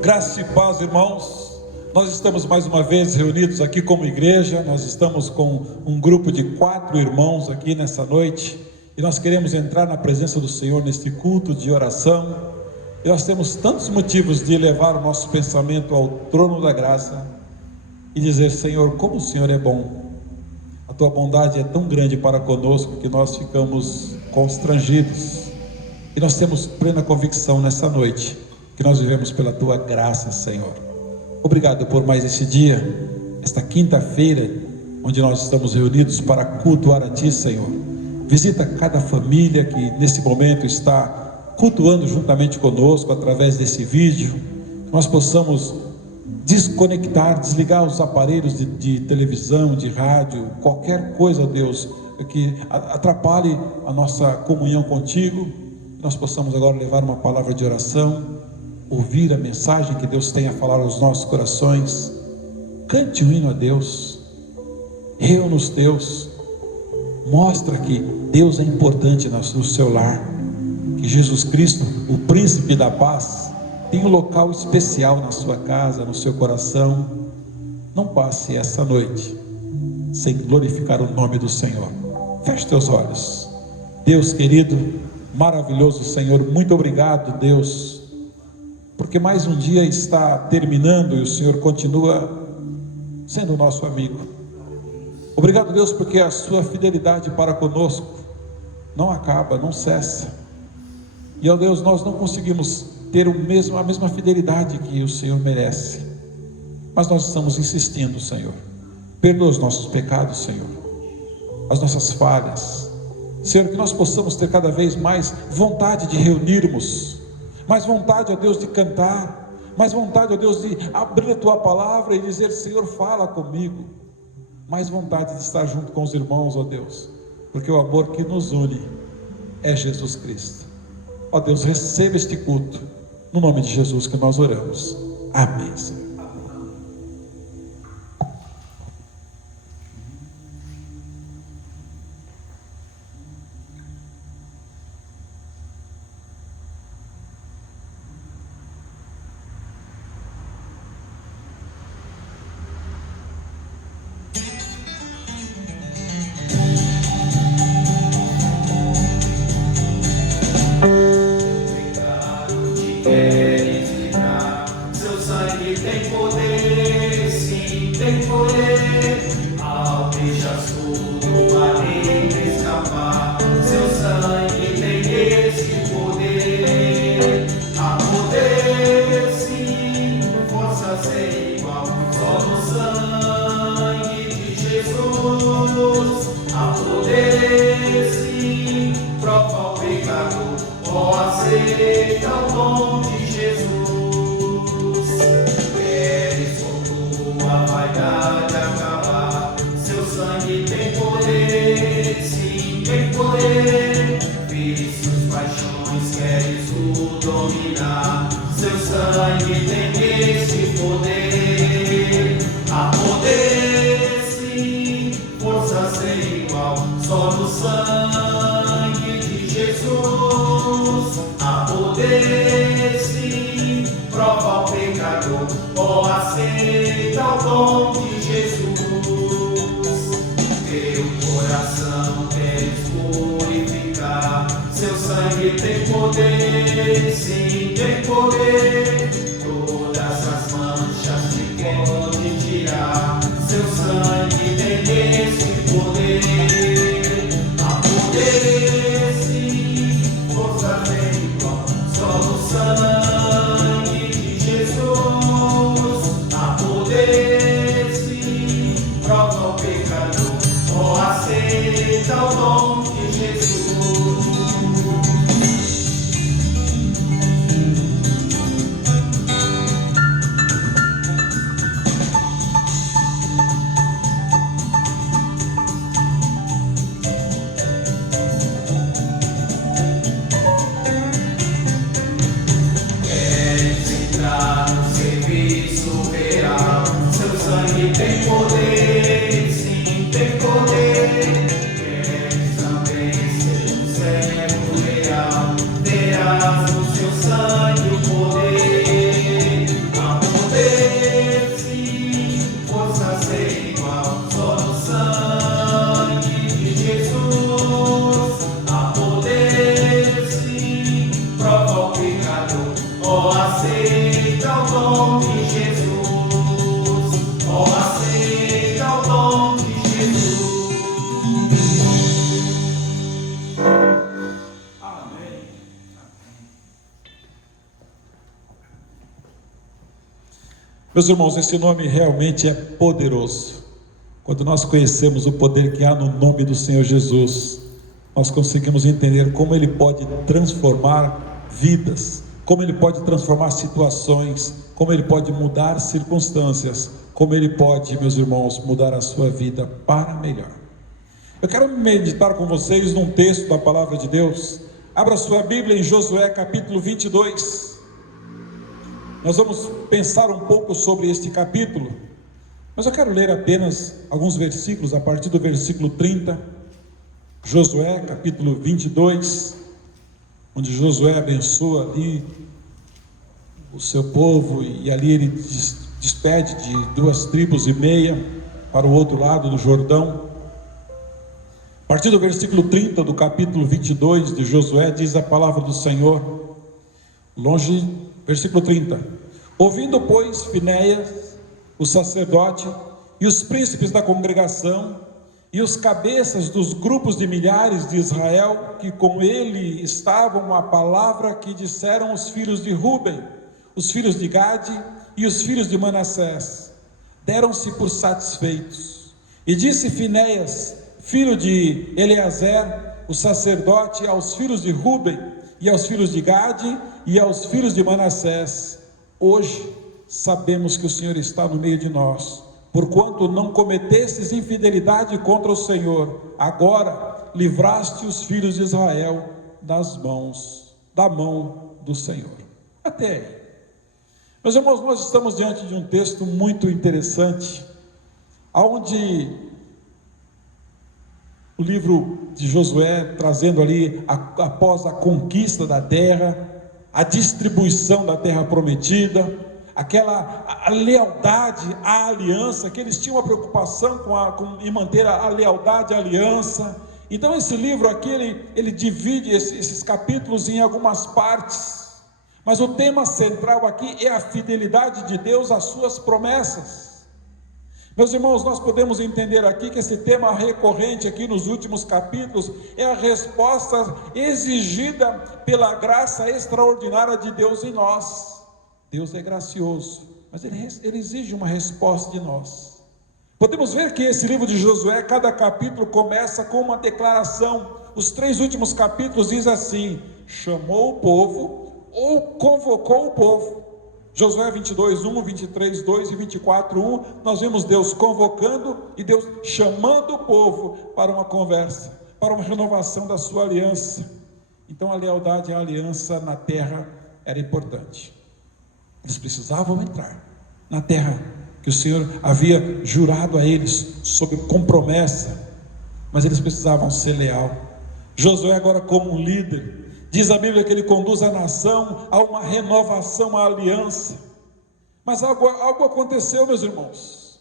Graça e paz, irmãos. Nós estamos mais uma vez reunidos aqui como igreja. Nós estamos com um grupo de 4 irmãos aqui nessa noite, e nós queremos entrar na presença do Senhor neste culto de oração. E nós temos tantos motivos de levar o nosso pensamento ao trono da graça e dizer: Senhor, como o Senhor é bom. A tua bondade é tão grande para conosco que nós ficamos constrangidos, e nós temos plena convicção nessa noite que nós vivemos pela tua graça, Senhor. Obrigado por mais esse dia, esta quinta-feira, onde nós estamos reunidos para cultuar a ti, Senhor. Visita cada família que nesse momento está cultuando juntamente conosco através desse vídeo, que nós possamos desconectar, desligar os aparelhos de televisão, de rádio, qualquer coisa, Deus, que atrapalhe a nossa comunhão contigo. Nós possamos agora levar uma palavra de oração, ouvir a mensagem que Deus tem a falar aos nossos corações. Cante um hino a Deus, reúna-nos, Deus, mostra que Deus é importante no seu lar, que Jesus Cristo, o príncipe da paz, tem um local especial na sua casa, no seu coração. Não passe essa noite sem glorificar o nome do Senhor. Feche teus olhos. Deus querido, maravilhoso Senhor, muito obrigado, Deus, porque mais um dia está terminando e o Senhor continua sendo nosso amigo. Obrigado, Deus, porque a sua fidelidade para conosco não acaba, não cessa. E, ó Deus, nós não conseguimos ter a mesma fidelidade que o Senhor merece, mas nós estamos insistindo, Senhor. Perdoa os nossos pecados, Senhor, as nossas falhas, Senhor, que nós possamos ter cada vez mais vontade de reunirmos, mais vontade, ó Deus, de cantar, mais vontade, ó Deus, de abrir a tua palavra e dizer: Senhor, fala comigo, mais vontade de estar junto com os irmãos, ó Deus, porque o amor que nos une é Jesus Cristo. Ó Deus, receba este culto, no nome de Jesus que nós oramos. Amém, Senhor. Terás no seu sangue o poder. aceita o dom de Jesus, aceita o dom de Jesus. Amém. Meus irmãos, esse nome realmente é poderoso. Quando nós conhecemos o poder que há no nome do Senhor Jesus, nós conseguimos entender como Ele pode transformar vidas, como Ele pode transformar situações, como Ele pode mudar circunstâncias, como Ele pode, meus irmãos, mudar a sua vida para melhor. Eu quero meditar com vocês num texto da palavra de Deus. Abra sua Bíblia em Josué capítulo 22. Nós vamos pensar um pouco sobre este capítulo, mas eu quero ler apenas alguns versículos, a partir do versículo 30, Josué capítulo 22, onde Josué abençoa ali o seu povo, e ali ele despede de 2,5 tribos para o outro lado do Jordão. A partir do versículo 30 do capítulo 22 de Josué, diz a palavra do Senhor, versículo 30: ouvindo, pois, Finéias, o sacerdote, e os príncipes da congregação, e os cabeças dos grupos de milhares de Israel, que com ele estavam, a palavra que disseram os filhos de Ruben, os filhos de Gade e os filhos de Manassés, deram-se por satisfeitos. E disse Finéias, filho de Eleazer, o sacerdote, aos filhos de Ruben, e aos filhos de Gade, e aos filhos de Manassés: hoje sabemos que o Senhor está no meio de nós, porquanto não cometestes infidelidade contra o Senhor. Agora livraste os filhos de Israel da mão do Senhor. Até aí. Meus irmãos, nós estamos diante de um texto muito interessante, onde o livro de Josué, trazendo ali, após a conquista da terra, a distribuição da terra prometida, a lealdade à aliança, que eles tinham uma preocupação em manter a lealdade à aliança. Então esse livro aqui, ele divide esses capítulos em algumas partes, mas o tema central aqui é a fidelidade de Deus às suas promessas. Meus irmãos, nós podemos entender aqui que esse tema recorrente aqui nos últimos capítulos é a resposta exigida pela graça extraordinária de Deus em nós. Deus é gracioso, mas Ele exige uma resposta de nós. Podemos ver que esse livro de Josué, cada capítulo começa com uma declaração. Os 3 últimos capítulos diz assim: chamou o povo ou convocou o povo. Josué 22, 1, 23, 2 e 24, 1, nós vemos Deus convocando e Deus chamando o povo para uma conversa, para uma renovação da sua aliança. Então a lealdade à aliança na terra era importante. Eles precisavam entrar na terra que o Senhor havia jurado a eles, sob promessa, mas eles precisavam ser leal. Josué agora, como um líder, diz a Bíblia que ele conduz a nação a uma renovação, à aliança. Mas algo aconteceu, meus irmãos.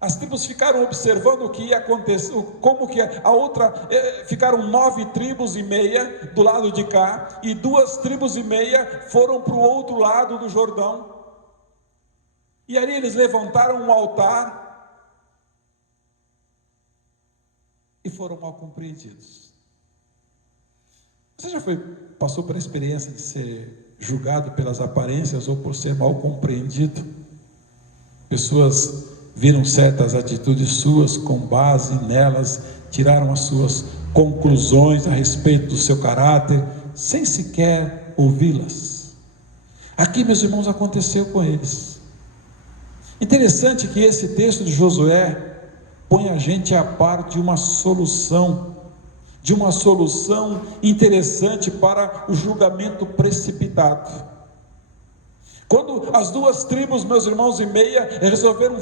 As tribos ficaram observando o que ia acontecer, como que a outra, ficaram 9,5 tribos do lado de cá, e 2,5 tribos foram para o outro lado do Jordão. E ali eles levantaram um altar e foram mal compreendidos. Você já passou por a experiência de ser julgado pelas aparências ou por ser mal compreendido? Pessoas viram certas atitudes suas, com base nelas, tiraram as suas conclusões a respeito do seu caráter, sem sequer ouvi-las. Aqui, meus irmãos, aconteceu com eles. Interessante que esse texto de Josué põe a gente a par de uma solução interessante para o julgamento precipitado. Quando as 2 tribos, meus irmãos, resolveram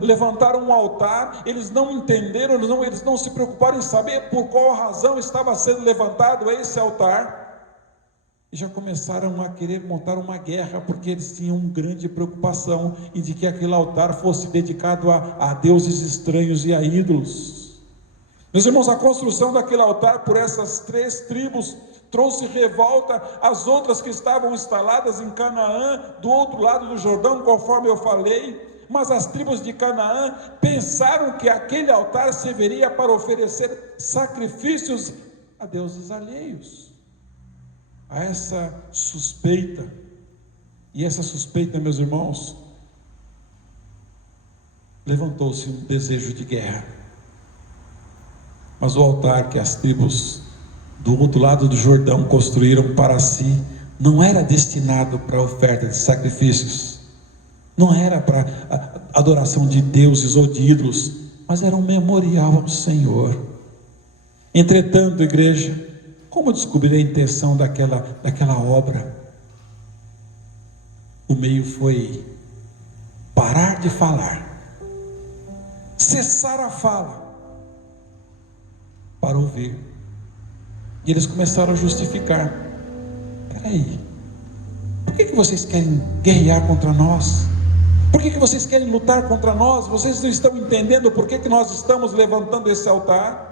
levantar um altar, eles não entenderam, eles não se preocuparam em saber por qual razão estava sendo levantado esse altar, e já começaram a querer montar uma guerra, porque eles tinham grande preocupação em de que aquele altar fosse dedicado a deuses estranhos e a ídolos. Meus irmãos, a construção daquele altar por essas 3 tribos trouxe revolta às outras que estavam instaladas em Canaã, do outro lado do Jordão, conforme eu falei. Mas as tribos de Canaã pensaram que aquele altar serviria para oferecer sacrifícios a deuses alheios. A essa suspeita, e essa suspeita, meus irmãos, levantou-se um desejo de guerra. Mas o altar que as tribos do outro lado do Jordão construíram para si não era destinado para oferta de sacrifícios, não era para adoração de deuses ou de ídolos, mas era um memorial ao Senhor. Entretanto, igreja, como descobrir a intenção daquela obra? O meio foi parar de falar, cessar a fala, para ouvir. E eles começaram a justificar: peraí, por que vocês querem guerrear contra nós? Por que vocês querem lutar contra nós? Vocês não estão entendendo por que nós estamos levantando esse altar?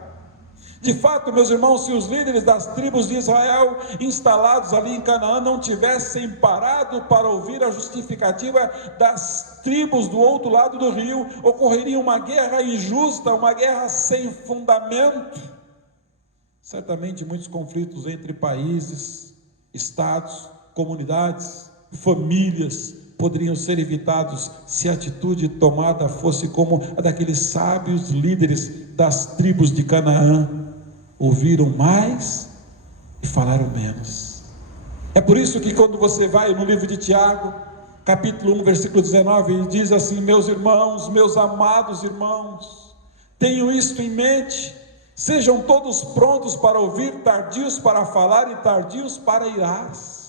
De fato, meus irmãos, se os líderes das tribos de Israel instalados ali em Canaã não tivessem parado para ouvir a justificativa das tribos do outro lado do rio, ocorreria uma guerra injusta, uma guerra sem fundamento. Certamente muitos conflitos entre países, estados, comunidades, famílias poderiam ser evitados se a atitude tomada fosse como a daqueles sábios líderes das tribos de Canaã: ouviram mais e falaram menos. É por isso que quando você vai no livro de Tiago, capítulo 1, versículo 19, ele diz assim: meus irmãos, meus amados irmãos, tenham isto em mente, sejam todos prontos para ouvir, tardios para falar e tardios para irar-se.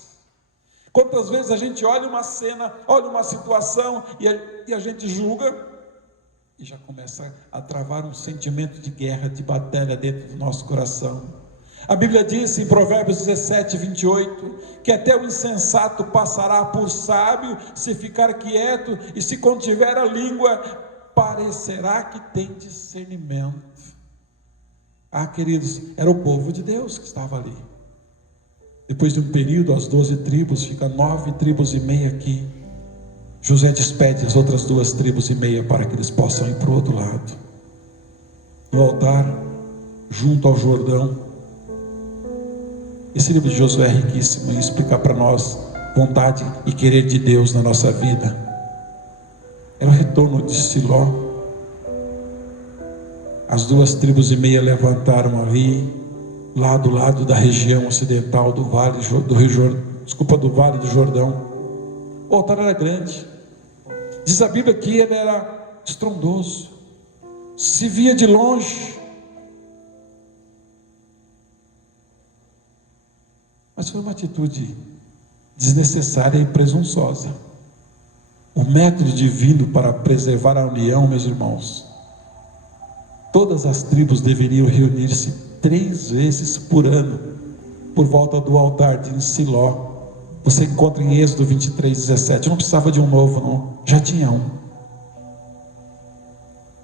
Quantas vezes a gente olha uma cena, olha uma situação e a gente julga, e já começa a travar um sentimento de guerra, de batalha dentro do nosso coração. A Bíblia diz em Provérbios 17, 28, que até o insensato passará por sábio, se ficar quieto, e se contiver a língua, parecerá que tem discernimento. Ah, queridos, era o povo de Deus que estava ali. Depois de um período, as 12 tribos, fica 9 tribos e meia aqui. José despede as outras 2 tribos e meia para que eles possam ir para o outro lado. No altar, junto ao Jordão. Esse livro de Josué é riquíssimo em explicar para nós vontade e querer de Deus na nossa vida. Era o retorno de Siló. As 2 tribos e meia levantaram ali, lá do lado da região ocidental do Vale do Jordão. O altar era grande. Diz a Bíblia que ele era estrondoso, se via de longe. Mas foi uma atitude desnecessária e presunçosa. O método divino para preservar a união, meus irmãos, todas as tribos deveriam reunir-se 3 vezes por ano, por volta do altar de Siló. Você encontra em Êxodo 23, 17. Não precisava de um novo, não, já tinha um.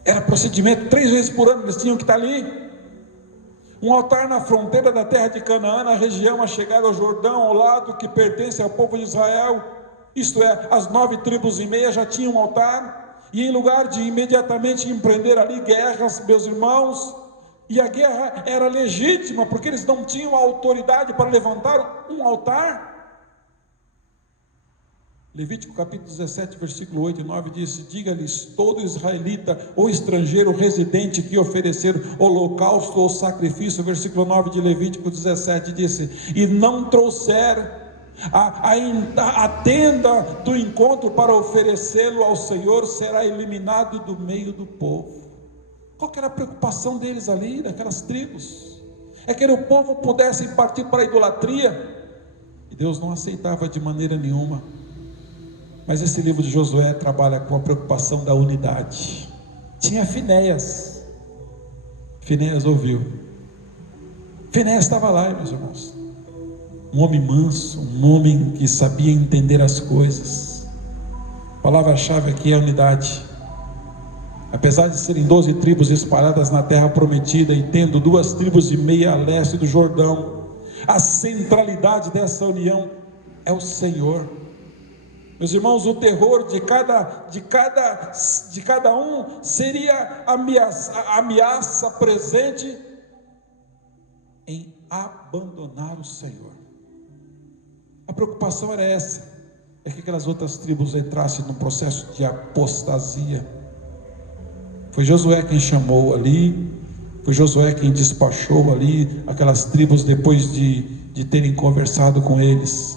Era procedimento, 3 vezes por ano eles tinham que estar ali. Um altar na fronteira da terra de Canaã, na região a chegar ao Jordão, ao lado que pertence ao povo de Israel. Isto é, as 9 tribos e meia já tinham um altar. E em lugar de imediatamente empreender ali guerras, meus irmãos, e a guerra era legítima, porque eles não tinham a autoridade para levantar um altar. Levítico capítulo 17, versículo 8 e 9 diz: diga-lhes todo israelita ou estrangeiro residente que oferecer holocausto ou sacrifício. Versículo 9 de Levítico 17 disse: e não trouxer a tenda do encontro para oferecê-lo ao Senhor, será eliminado do meio do povo. Qual que era a preocupação deles ali, daquelas tribos? É que o povo pudesse partir para a idolatria, e Deus não aceitava de maneira nenhuma. Mas esse livro de Josué trabalha com a preocupação da unidade. Tinha Finéias. Finéias ouviu. Finéias estava lá, meus irmãos. Um homem manso, um homem que sabia entender as coisas. A palavra-chave aqui é a unidade. Apesar de serem 12 tribos espalhadas na terra prometida e tendo 2 tribos e meia a leste do Jordão, A centralidade dessa união é o Senhor. Meus irmãos, o terror de cada um seria a ameaça presente em abandonar o Senhor. A preocupação era essa, é que aquelas outras tribos entrassem num processo de apostasia. Foi Josué quem chamou ali, foi Josué quem despachou ali aquelas tribos depois de terem conversado com eles.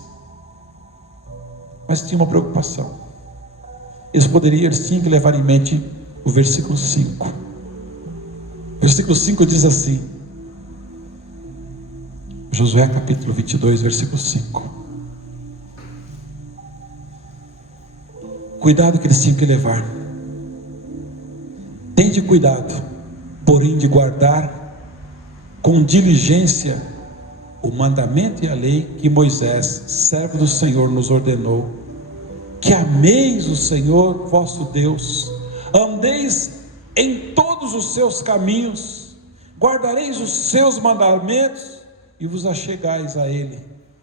Mas tinha uma preocupação. Eles tinham que levar em mente o versículo 5. O versículo 5 diz assim, Josué capítulo 22, versículo 5. Cuidado que eles tinham que levar. Tende cuidado, porém, de guardar com diligência o mandamento e a lei que Moisés, servo do Senhor, nos ordenou. Que ameis o Senhor vosso Deus, andeis em todos os seus caminhos, guardareis os seus mandamentos e vos achegais a Ele,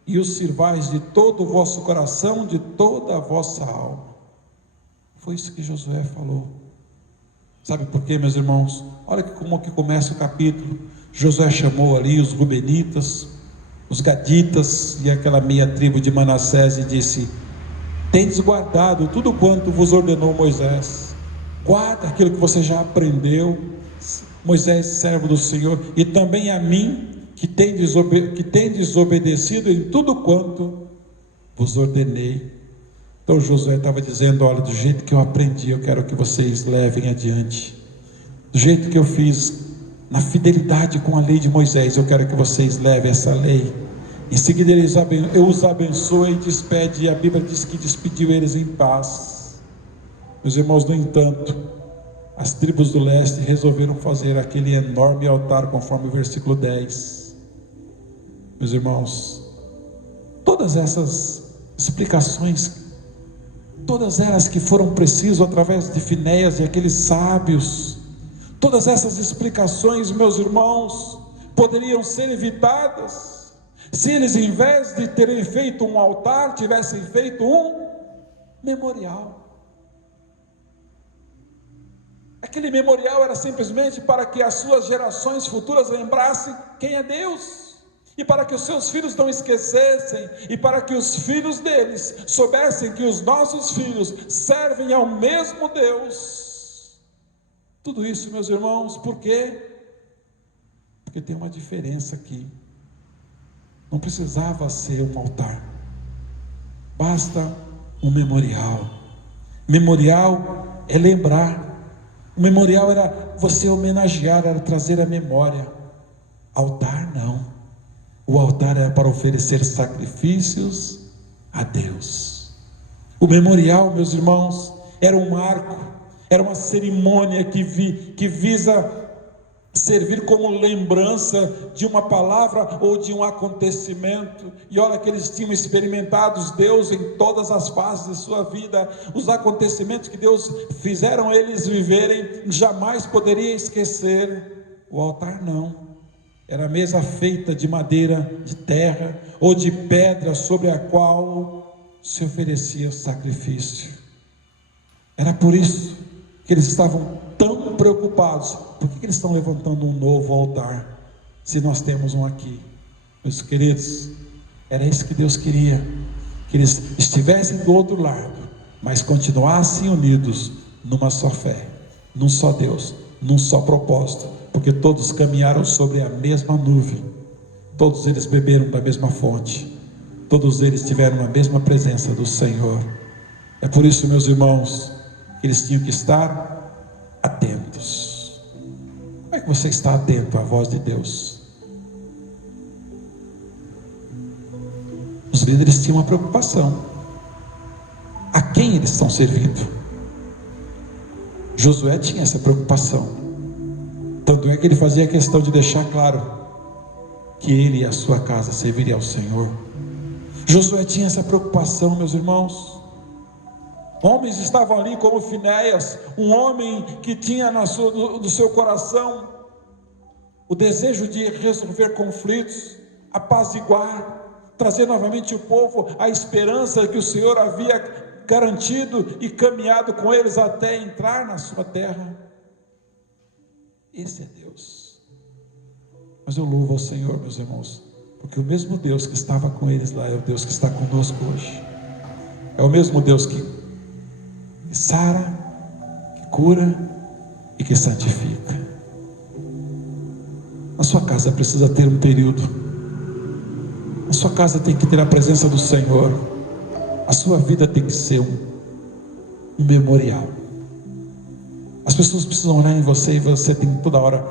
e os sirvais de todo o vosso coração, de toda a vossa alma. Foi isso que Josué falou. Sabe por quê, meus irmãos? Olha como que começa o capítulo. Josué chamou ali os Rubenitas, os Gaditas e aquela meia tribo de Manassés e disse: tendes guardado tudo quanto vos ordenou Moisés. Guarda aquilo que você já aprendeu, Moisés, servo do Senhor, e também a mim, que tendes obedecido em tudo quanto vos ordenei. Então Josué estava dizendo: olha, do jeito que eu aprendi, eu quero que vocês levem adiante. Do jeito que eu fiz, na fidelidade com a lei de Moisés, eu quero que vocês levem essa lei. Em seguida eu os abençoe e despede, e a Bíblia diz que despediu eles em paz. Meus irmãos, no entanto, as tribos do leste resolveram fazer aquele enorme altar, conforme o versículo 10. Meus irmãos, todas essas explicações, todas elas que foram precisas através de Finéias e aqueles sábios, todas essas explicações, meus irmãos, poderiam ser evitadas se eles, em vez de terem feito um altar, tivessem feito um memorial. Aquele memorial era simplesmente para que as suas gerações futuras lembrassem quem é Deus, e para que os seus filhos não esquecessem, e para que os filhos deles soubessem que os nossos filhos servem ao mesmo Deus. Tudo isso, meus irmãos, por quê? Porque tem uma diferença aqui. Não precisava ser um altar, basta um memorial. Memorial é lembrar. O memorial era você homenagear, era trazer a memória. Altar não. O altar era para oferecer sacrifícios a Deus. O memorial, meus irmãos, era um marco, era uma cerimônia que visa servir como lembrança de uma palavra ou de um acontecimento. E olha que eles tinham experimentado Deus em todas as fases de sua vida. Os acontecimentos que Deus fizeram eles viverem, jamais poderia esquecer. O altar não. Era a mesa feita de madeira, de terra ou de pedra, sobre a qual se oferecia o sacrifício. Era por isso que eles estavam tão preocupados. Por que eles estão levantando um novo altar, se nós temos um aqui? Meus queridos, era isso que Deus queria, que eles estivessem do outro lado, mas continuassem unidos numa só fé, num só Deus, num só propósito, porque todos caminharam sobre a mesma nuvem, todos eles beberam da mesma fonte, todos eles tiveram a mesma presença do Senhor. É por isso, meus irmãos, que eles tinham que estar atentos. Como é que você está atento à voz de Deus? Os líderes tinham uma preocupação: a quem eles estão servindo? Josué tinha essa preocupação, tanto é que ele fazia questão de deixar claro que ele e a sua casa serviriam ao Senhor. Josué tinha essa preocupação, meus irmãos. Homens estavam ali como Finéias, um homem que tinha no seu coração o desejo de resolver conflitos, apaziguar, trazer novamente o povo à esperança que o Senhor havia garantido e caminhado com eles até entrar na sua terra. Esse é Deus. Mas eu louvo ao Senhor, meus irmãos, porque o mesmo Deus que estava com eles lá é o Deus que está conosco hoje. É o mesmo Deus que sara, que cura e que santifica. A sua casa precisa ter um período. A sua casa tem que ter a presença do Senhor. A sua vida tem que ser um memorial. As pessoas precisam olhar em você e você tem que toda hora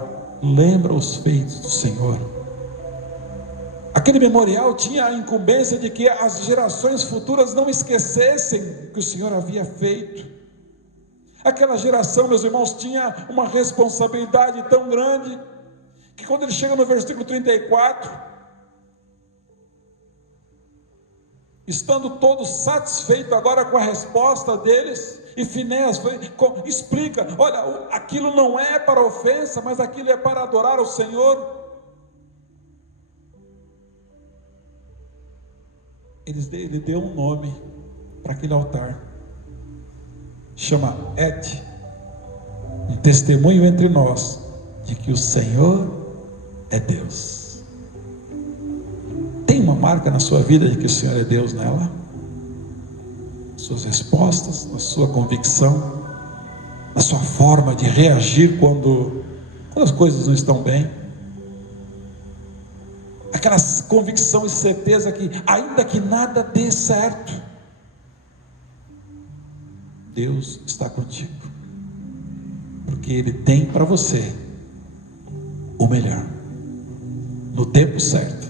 lembra os feitos do Senhor. Aquele memorial tinha a incumbência de que as gerações futuras não esquecessem o que o Senhor havia feito. Aquela geração, meus irmãos, tinha uma responsabilidade tão grande que quando ele chega no versículo 34, estando todos satisfeitos agora com a resposta deles, e Finéias explica: olha, aquilo não é para ofensa, mas aquilo é para adorar ao Senhor. Ele deu um nome para aquele altar, chama Et, um testemunho entre nós de que o Senhor é Deus. Tem uma marca na sua vida de que o Senhor é Deus nela? Suas respostas, na sua convicção, na sua forma de reagir quando as coisas não estão bem. Aquela convicção e certeza que ainda que nada dê certo, Deus está contigo, porque Ele tem para você o melhor, no tempo certo.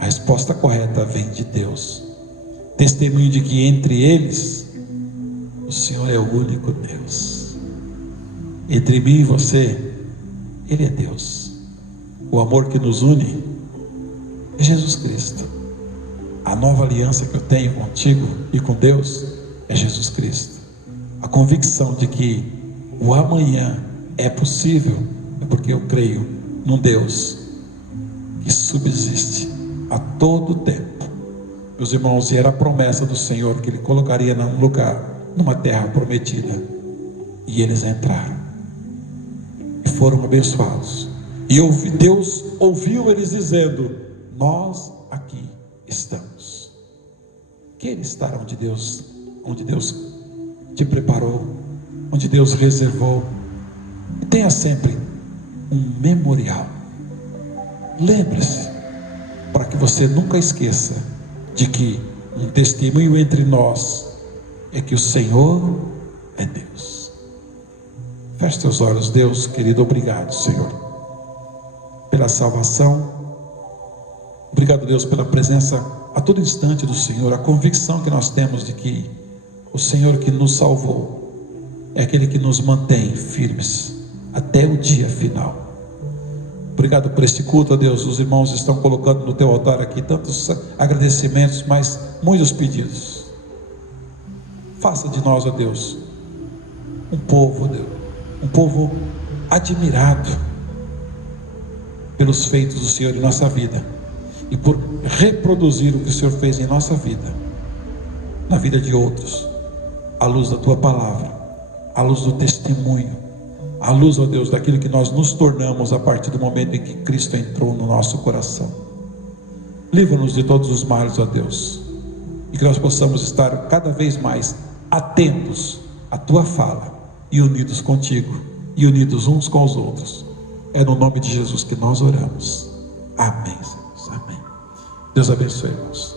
A resposta correta vem de Deus. Testemunho de que entre eles o Senhor é o único Deus. Entre mim e você, Ele é Deus. O amor que nos une é Jesus Cristo. A nova aliança que eu tenho contigo e com Deus é Jesus Cristo. A convicção de que o amanhã é possível é porque eu creio num Deus que subsiste a todo tempo. Meus irmãos, e era a promessa do Senhor que Ele colocaria num lugar, numa terra prometida, e eles entraram e foram abençoados. E Deus ouviu eles dizendo: nós aqui estamos. Queira estar onde Deus te preparou, onde Deus reservou. E tenha sempre um memorial. Lembre-se, para que você nunca esqueça de que um testemunho entre nós é que o Senhor é Deus. Feche teus olhos. Deus querido, obrigado, Senhor, pela salvação. Obrigado, Deus, pela presença a todo instante do Senhor. A convicção que nós temos de que o Senhor que nos salvou é aquele que nos mantém firmes até o dia final. Obrigado por este culto, ó Deus. Os irmãos estão colocando no teu altar aqui tantos agradecimentos, mas muitos pedidos. Faça de nós, ó Deus, um povo, Deus, um povo admirado pelos feitos do Senhor em nossa vida e por reproduzir o que o Senhor fez em nossa vida, na vida de outros, à luz da tua palavra, à luz do testemunho, à luz, ó Deus, daquilo que nós nos tornamos a partir do momento em que Cristo entrou no nosso coração. Livra-nos de todos os males, ó Deus, e que nós possamos estar cada vez mais atentos à tua fala e unidos contigo e unidos uns com os outros. É no nome de Jesus que nós oramos. Amém, Senhor. Amém. Deus abençoe, irmãos.